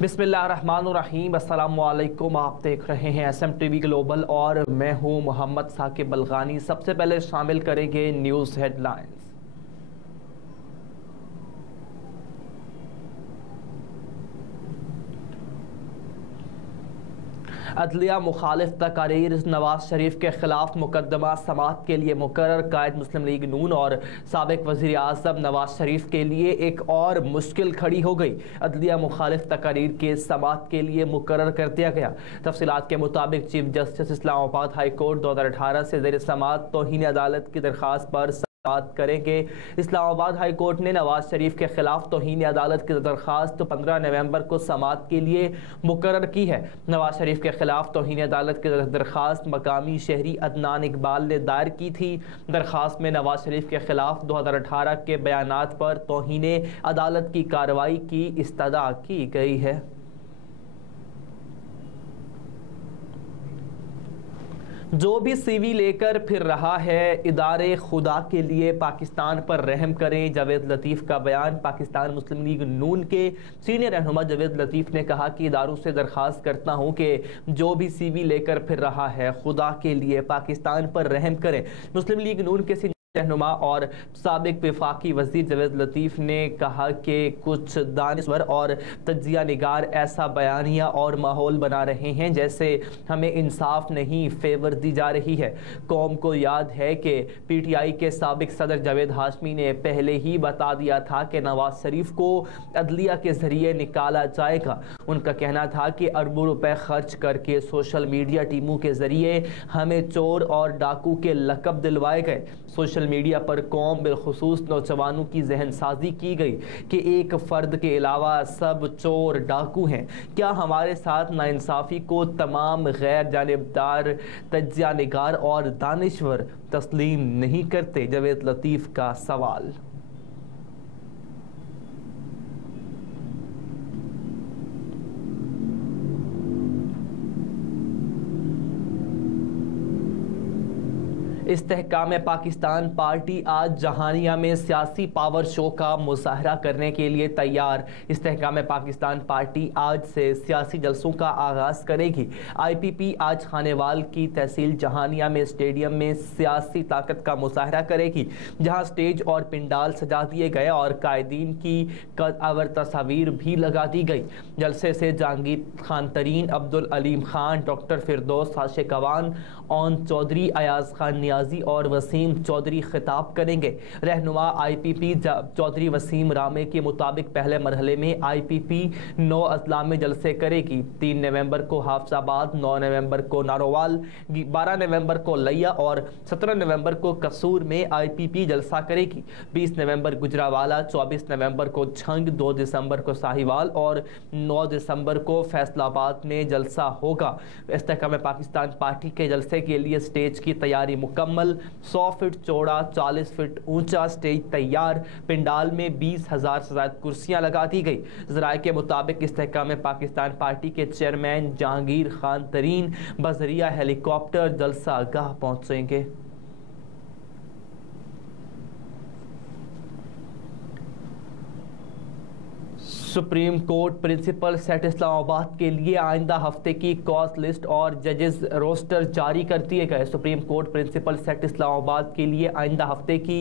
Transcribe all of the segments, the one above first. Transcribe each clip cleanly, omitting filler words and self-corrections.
बिस्मिल्लाहिर्रहमानिर्रहीम, अस्सलामुअलैकुम। आप देख रहे हैं SMTV ग्लोबल और मैं हूं मोहम्मद साकिब बलगानी। सबसे पहले शामिल करेंगे न्यूज़ हेडलाइंस। अदलिया मुखालिफ तकारीर, नवाज शरीफ के खिलाफ मुकदमा समाअत के लिए मुकर्रर। कायद मुस्लिम लीग नून और साबिक वज़ीर आज़म नवाज शरीफ के लिए एक और मुश्किल खड़ी हो गई। अदलिया मुखालिफ तकारीर के समाअत के लिए मुकर्रर कर दिया गया। तफसीलात के मुताबिक chief justice Islamabad high court 2018 से ज़ेर समाअत तौहीन अदालत की दरख्वास्त पर बात करेंगे। इस्लामाबाद हाई कोर्ट ने नवाज शरीफ के खिलाफ तौहीन अदालत की दरख्वास्त 15 नवंबर को समाअत के लिए मुकर्रर की है। नवाज शरीफ के खिलाफ तौहीन अदालत की दरख्वास्त मकामी शहरी अदनान इकबाल ने दायर की थी। दरख्वास्त में नवाज शरीफ के खिलाफ 2018 के बयानात पर तौहीन अदालत की कार्रवाई की इस्तदा की गई है। जो भी CV लेकर फिर रहा है, इदारे खुदा के लिए पाकिस्तान पर रहम करें। जावेद लतीफ़ का बयान। पाकिस्तान मुस्लिम लीग नून के सीनियर रहनुमा जावेद लतीफ़ ने कहा कि इदारों से दरख्वास्त करता हूं कि जो भी CV लेकर फिर रहा है, खुदा के लिए पाकिस्तान पर रहम करें। मुस्लिम लीग नून के रहनुमा और साबिक वफाकी वज़ीर जावेद लतीफ़ ने कहा कि कुछ दानिश्वर और तज्जिया निगार ऐसा बयानिया और माहौल बना रहे हैं जैसे हमें इंसाफ नहीं, फेवर दी जा रही है। कौम को याद है कि PTI के साबिक सदर जावेद हाशमी ने पहले ही बता दिया था कि नवाज शरीफ को अदलिया के ज़रिए निकाला जाएगा। उनका कहना था कि अरबों रुपए खर्च करके सोशल मीडिया टीमों के ज़रिए हमें चोर और डाकू के लक़ब दिलवाए गए। सोशल मीडिया पर कौम बिलखुसूस नौजवानों की जहन साजी की गई कि एक फ़र्द के अलावा सब चोर डाकू हैं। क्या हमारे साथ नाइंसाफ़ी को तमाम गैर जानिबदार तज्जिया निगार और दानिश्वर तस्लीम नहीं करते? जावेद लतीफ़ का सवाल। इस्तेहकाम पाकिस्तान पार्टी आज जहानिया में सियासी पावर शो का मुजाहरा करने के लिए तैयार। इस्तेहकाम पाकिस्तान पार्टी आज से सियासी जलसों का आगाज़ करेगी। IPP आज खानेवाल की तहसील जहानिया में स्टेडियम में सियासी ताकत का मुजाहरा करेगी, जहां स्टेज और पिंडाल सजा दिए गए और कायदीन की कदआवर तस्वीर भी लगा दी गई। जलसे से जहांगीर खान तरीन, अब्दुल अलीम खान, डॉक्टर फिरदौस आशिकवान, ओन चौधरी, अयाज खान नियाजी और वसीम चौधरी खिताब करेंगे। रहनुमा IPP चौधरी वसीम रामे के मुताबिक पहले मरहले में IPP 9 अजला में जलसे करेगी। 3 नवंबर को हाफजाबाद, 9 नवंबर को नारोवाल, 12 नवंबर को लिया और 17 नवंबर को कसूर में IPP जलसा करेगी। 20 नवंबर गुजरावाला, 24 नवंबर को झंग, 2 दिसंबर को साहिवाल और 9 दिसंबर को फैसलाबाद में जलसा होगा। इस्तेहकाम पाकिस्तान पार्टी के जलसे के लिए स्टेज की तैयारी मुकम्मल। 100 फीट चौड़ा, 40 फीट ऊंचा स्टेज तैयार। पिंडाल में 20,000 से ज्यादा कुर्सियां लगा दी गई। ज़राए के मुताबिक इस्तेहकाम पाकिस्तान पार्टी के चेयरमैन जहांगीर खान तरीन बजरिया हेलीकॉप्टर जलसा गाह पहुंचेंगे। Supreme court principal seat Islamabad के लिए आइंदा हफ्ते की कॉस्ट लिस्ट और जजेस रोस्टर जारी कर दिए गए। Supreme court principal seat Islamabad के लिए आइंदा हफ्ते की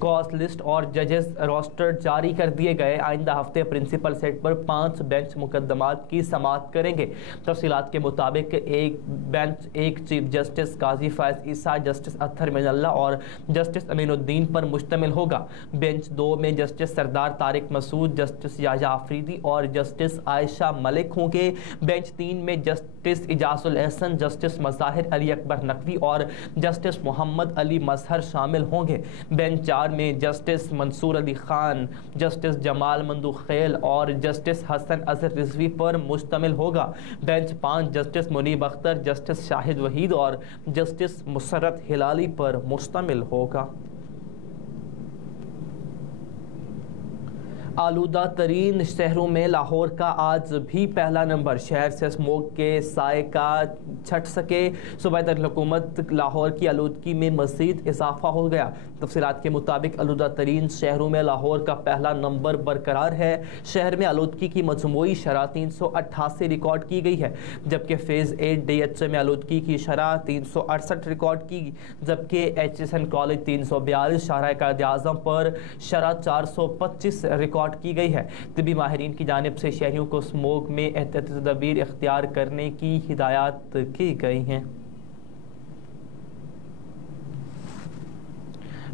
कॉस्ट लिस्ट और जजेस रोस्टर जारी कर दिए गए। आइंदा हफ्ते प्रिंसिपल सेट पर 5 बेंच मुकदमात की समाअत करेंगे। तफसीलात के मुताबिक एक बेंच एक चीफ जस्टिस काजी फैज ईसा, जस्टिस अत्तर मिनल्ला और जस्टिस अमीनुद्दीन पर मुश्तमिल होगा। बेंच 2 में जस्टिस सरदार तारिक मसूद, जस्टिस याया और जस्टिस आयशा मलिक होंगे। बेंच 3 में जस्टिस इजाजुल एहसन, जस्टिस मज़ाहिर अली अकबर नकवी और जस्टिस मोहम्मद अली मजहर शामिल होंगे। बेंच 4 में जस्टिस मंसूर अली खान, जस्टिस जमाल मंदूखेल और जस्टिस हसन अजहर रिजवी पर मुश्तमिल होगा। Bench 5 justice Munib Akhtar, justice Shahid Waheed और जस्टिस मुसरत हिलाली पर मुश्तमिल होगा। आलूदा तरीन शहरों में लाहौर का आज भी पहला नंबर। शहर से स्मोक के साए का छट सके। सूबाई दारुल-हुकूमत लाहौर की आलूदगी में मज़ीद इजाफा हो गया। तफसीलात के मुताबिक आलूदा तरीन शहरों में लाहौर का पहला नंबर बरकरार है। शहर में आलूदगी की मजमूई शरह 388 रिकॉर्ड की गई है, जबकि फेज़ 8 DH में आलूदगी की शरह 368 रिकॉर्ड की, जबकि HSN कॉलेज 342, शाहराह कायद-ए-आज़म पर शरह 425 रिकॉर्ड की गई है। तिबी माहिरीन की जानिब से शहरियों को स्मोक में एहतियाती तदबीर इख्तियार करने की हिदायत की गई हैं।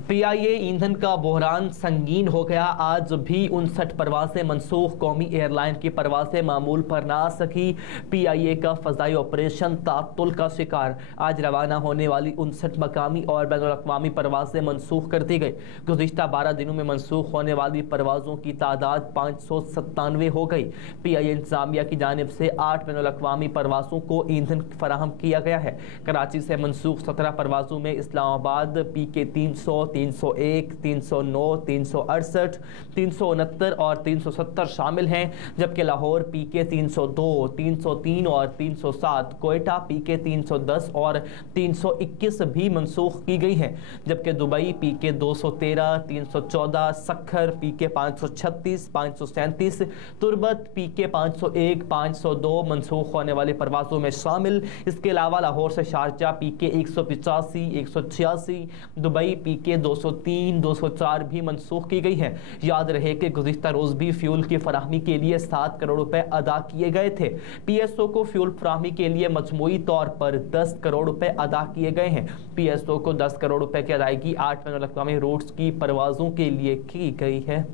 PIA ईंधन का बहरान संगीन हो गया। आज भी 59 परवासें मनसूख। कौमी एयरलाइन की परवासें मामूल पर ना आ सकी। PIA का फ़ज़ाई ऑपरेशन तातुल का शिकार। आज रवाना होने वाली 59 मकामी और बैनुल-अक़वामी परवासें मनसूख कर दी गई। गुज़िश्ता 12 दिनों में मनसूख होने वाली परवाज़ों की तादाद 597 हो गई। PIA इंतज़ामिया की जानिब से 8 बैनुल-अक़वामी परवासों को ईंधन फराहम किया गया है। कराची से मनसूख 17 परवाज़ों में इस्लामाबाद PK 300, 301, 309, 368, 369 और 370 शामिल हैं, जबकि लाहौर PK 302, 303 और 307, कोयटा PK 310 और 321 भी मनसूख की गई हैं, जबकि दुबई PK 213, 314, सखर PK 536, 537, तुरबत PK 501, 502 मनसूख होने वाली परवाज़ों में शामिल। इसके अलावा लाहौर से शारजा PK 185, 186, दुबई PK 203, 204 भी मनसूख की गई है। याद रहे कि गुज़िश्ता रोज़ भी फ्यूल की फराहमी के लिए 7 करोड़ रुपए अदा किए गए थे। PSO को फ्यूल फराहमी के लिए मजमूई तौर पर 10 करोड़ रुपए अदा किए गए हैं। PSO को 10 करोड़ रुपए की अदायगी 8 बैनुल-अक़वामी रूट्स की परवाज़ों के लिए की गई है।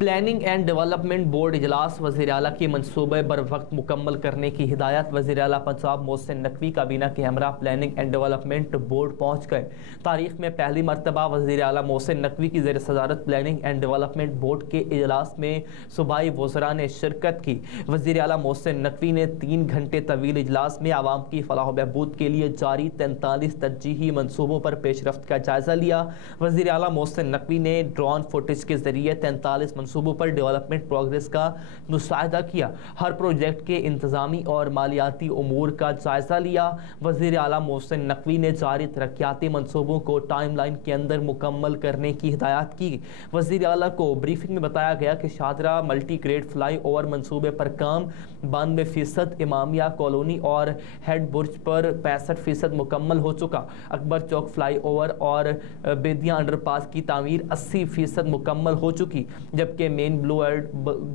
प्लानिंग एंड डेवलपमेंट बोर्ड इजलास वज़ीर आला की मनसूबे बर वक्त मुकम्मल करने की हिदायत। वज़ीर आला पंजाब मोहसिन नकवी काबीना के हमरा प्लानिंग एंड डेवलपमेंट बोर्ड पहुँच गए। तारीख में पहली मरतबा वज़ीर आला मोहसिन नकवी की ज़ेर सदारत प्लानिंग एंड डेवलपमेंट बोर्ड के इजलास में सूबाई वज़रा ने शिरकत की। वज़ीर आला मोहसिन नकवी ने 3 घंटे तवील इजलास में आवाम की फलाह बहबूद के लिए जारी 43 तरजीही मनसूबों पर पेशरफ्त का जायज़ा लिया। वज़ीर आला मोहसिन नकवी ने ड्रोन फुटेज के जरिए 43 मनसूबों पर डेवलपमेंट प्रोग्रेस का मुशाहिदा किया। हर प्रोजेक्ट के इंतजामी और मालियाती उमूर का जायजा लिया। वज़ीर आला मोहसिन नकवी ने जारी तरक्याती मनसूबों को टाइम लाइन के अंदर मुकम्मल करने की हिदायत की। वज़ीर आला को ब्रीफिंग में बताया गया कि Shahdara multi grade fly over मनसूबे पर काम 92% इमामिया कॉलोनी और हेड बुर्ज पर 65% मुकम्मल हो चुका। अकबर चौक फ्लाई ओवर और बेदिया अंडरपास की तामीर 80% मुकम्मल हो चुकी, जबकि मेन ब्लूअर्ड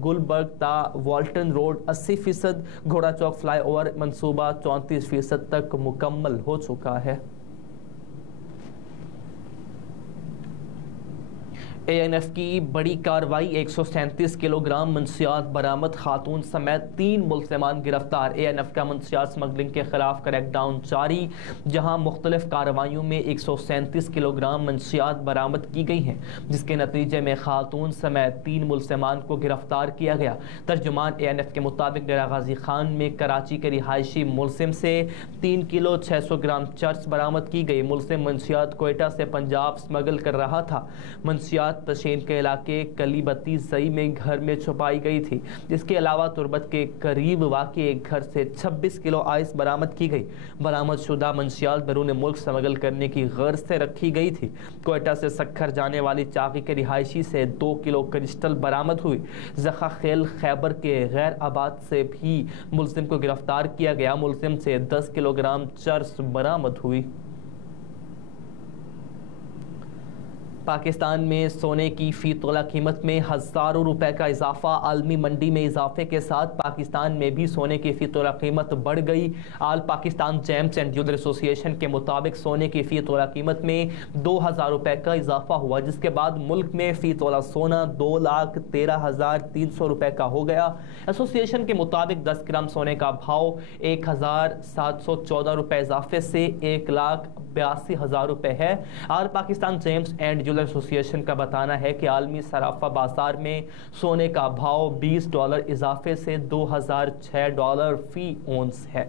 गुलबर्ग ता वॉल्टन रोड 80%, घोड़ा चौक फ्लाई ओवर मनसूबा 34% तक मुकम्मल हो चुका है। ANF की बड़ी कार्रवाई 137 किलोग्राम मंशियात बरामद, खातून समेत 3 मुल्ज़िमान गिरफ्तार। ANF का मंशियात स्मगलिंग के खिलाफ क्रैकडाउन जारी, जहां मुख्तलिफ कार्रवाइयों में 137 किलोग्राम मंशियात बरामद की गई हैं, जिसके नतीजे में खातून समेत 3 मुल्ज़िमान को गिरफ्तार किया गया। तर्जुमान ANF के मुताबिक डेरा गाजी खान में कराची के रिहायशी मुल्ज़िम से 3 किलो 600 ग्राम चर्च बरामद की गई। मुल्ज़िम मंशियात कोयटा से पंजाब स्मगल कर रहा था। मंशियात पशेन के इलाके कलीबत्ती जई में घर में छुपाई गई थी। इसके अलावा तुरबत के करीब वाक़े एक घर से 26 किलो आइस बरामद की गई। बरामद शुदा मंशियात बैरून मुल्क स्मगल करने की गर्ज से रखी गई थी। कोयटा से सखर जाने वाली चाकी के रिहायशी से 2 किलो क्रिस्टल बरामद हुई। जखा खेल खैबर के गैर आबाद से भी मुल्जिम को गिरफ्तार किया गया। मुल्जिम से 10 किलोग्राम चर्च बरामद हुई। पाकिस्तान में सोने की फी तोला कीमत में हज़ारों रुपए का इजाफा। आलमी मंडी में इजाफे के साथ पाकिस्तान में भी सोने की फी तोला कीमत बढ़ गई। All Pakistan gems and jewellery association के मुताबिक सोने की फी तोला कीमत में 2000 रुपए का इजाफा हुआ, जिसके बाद मुल्क में फी तोला सोना 2,13,300 रुपए का हो गया। एसोसिएशन के मुताबिक 10 ग्राम सोने का भाव 1,714 रुपए इजाफे से 1,82,000 रुपए है। All Pakistan gems and jewellery association का बताना है कि आलमी सराफा बाजार में सोने का भाव $20 इजाफे से $2,006 फी ओंस है।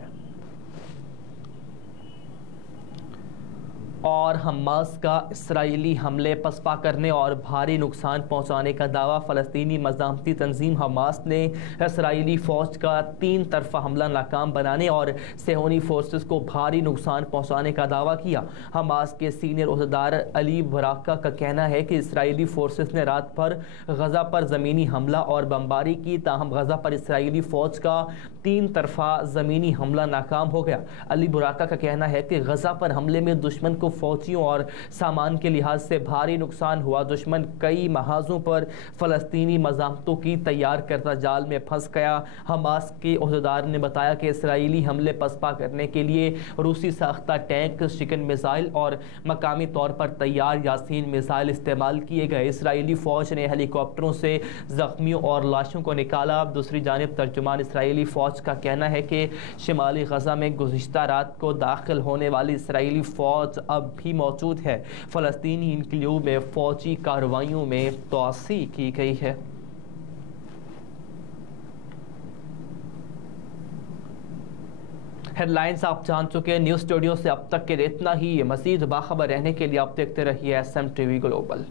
और हमास का इसराइली हमले पसपा करने और भारी नुकसान पहुंचाने का दावा। फ़लस्तीनी मज़ाहमती तंजीम हमास ने इसराइली फ़ौज का 3 तरफ़ा हमला नाकाम बनाने और सेहोनी फोर्सेस को भारी नुकसान पहुंचाने का दावा किया। हमास के सीनियर ओहदेदार अली बराका का कहना है कि इसराइली फोर्सेस ने रात भर गज़ा पर ज़मीनी हमला और बमबारी की, ताहम गज़ा पर इसराइली फ़ौज का 3 तरफ़ा ज़मीनी हमला नाकाम हो गया। अली बराका का कहना है कि गज़ा पर हमले में दुश्मन को फौजियों और सामान के लिहाज से भारी नुकसान हुआ। दुश्मन कई महाजों पर फ़लस्तीनी मज़ाहमतों की तैयार करदा जाल में फंस गया। हमास के ओहदेदार ने बताया कि इसराइली हमले पसपा करने के लिए रूसी साख्ता टैंक, शिकन मिसाइल और मकामी तौर पर तैयार यासीन मिसाइल इस्तेमाल किए गए। इसराइली फ़ौज ने हेलीकॉप्टरों से ज़ख्मियों और लाशों को निकाला। दूसरी जानिब तर्जुमान इसराइली फ़ौज का कहना है कि शिमाली गज़ा में गुज़िश्ता रात को दाखिल होने वाली इसराइली फ़ौज अब भी मौजूद है। फ़लस्तीनी इनक्लूव में फ़ौजी कार्रवाइयों में तोसी की गई है। हेडलाइंस आप जान चुके हैं। न्यूज़ स्टूडियो से अब तक के इतना ही। मज़ीद बाखबर रहने के लिए आप देखते रहिए SM TV ग्लोबल।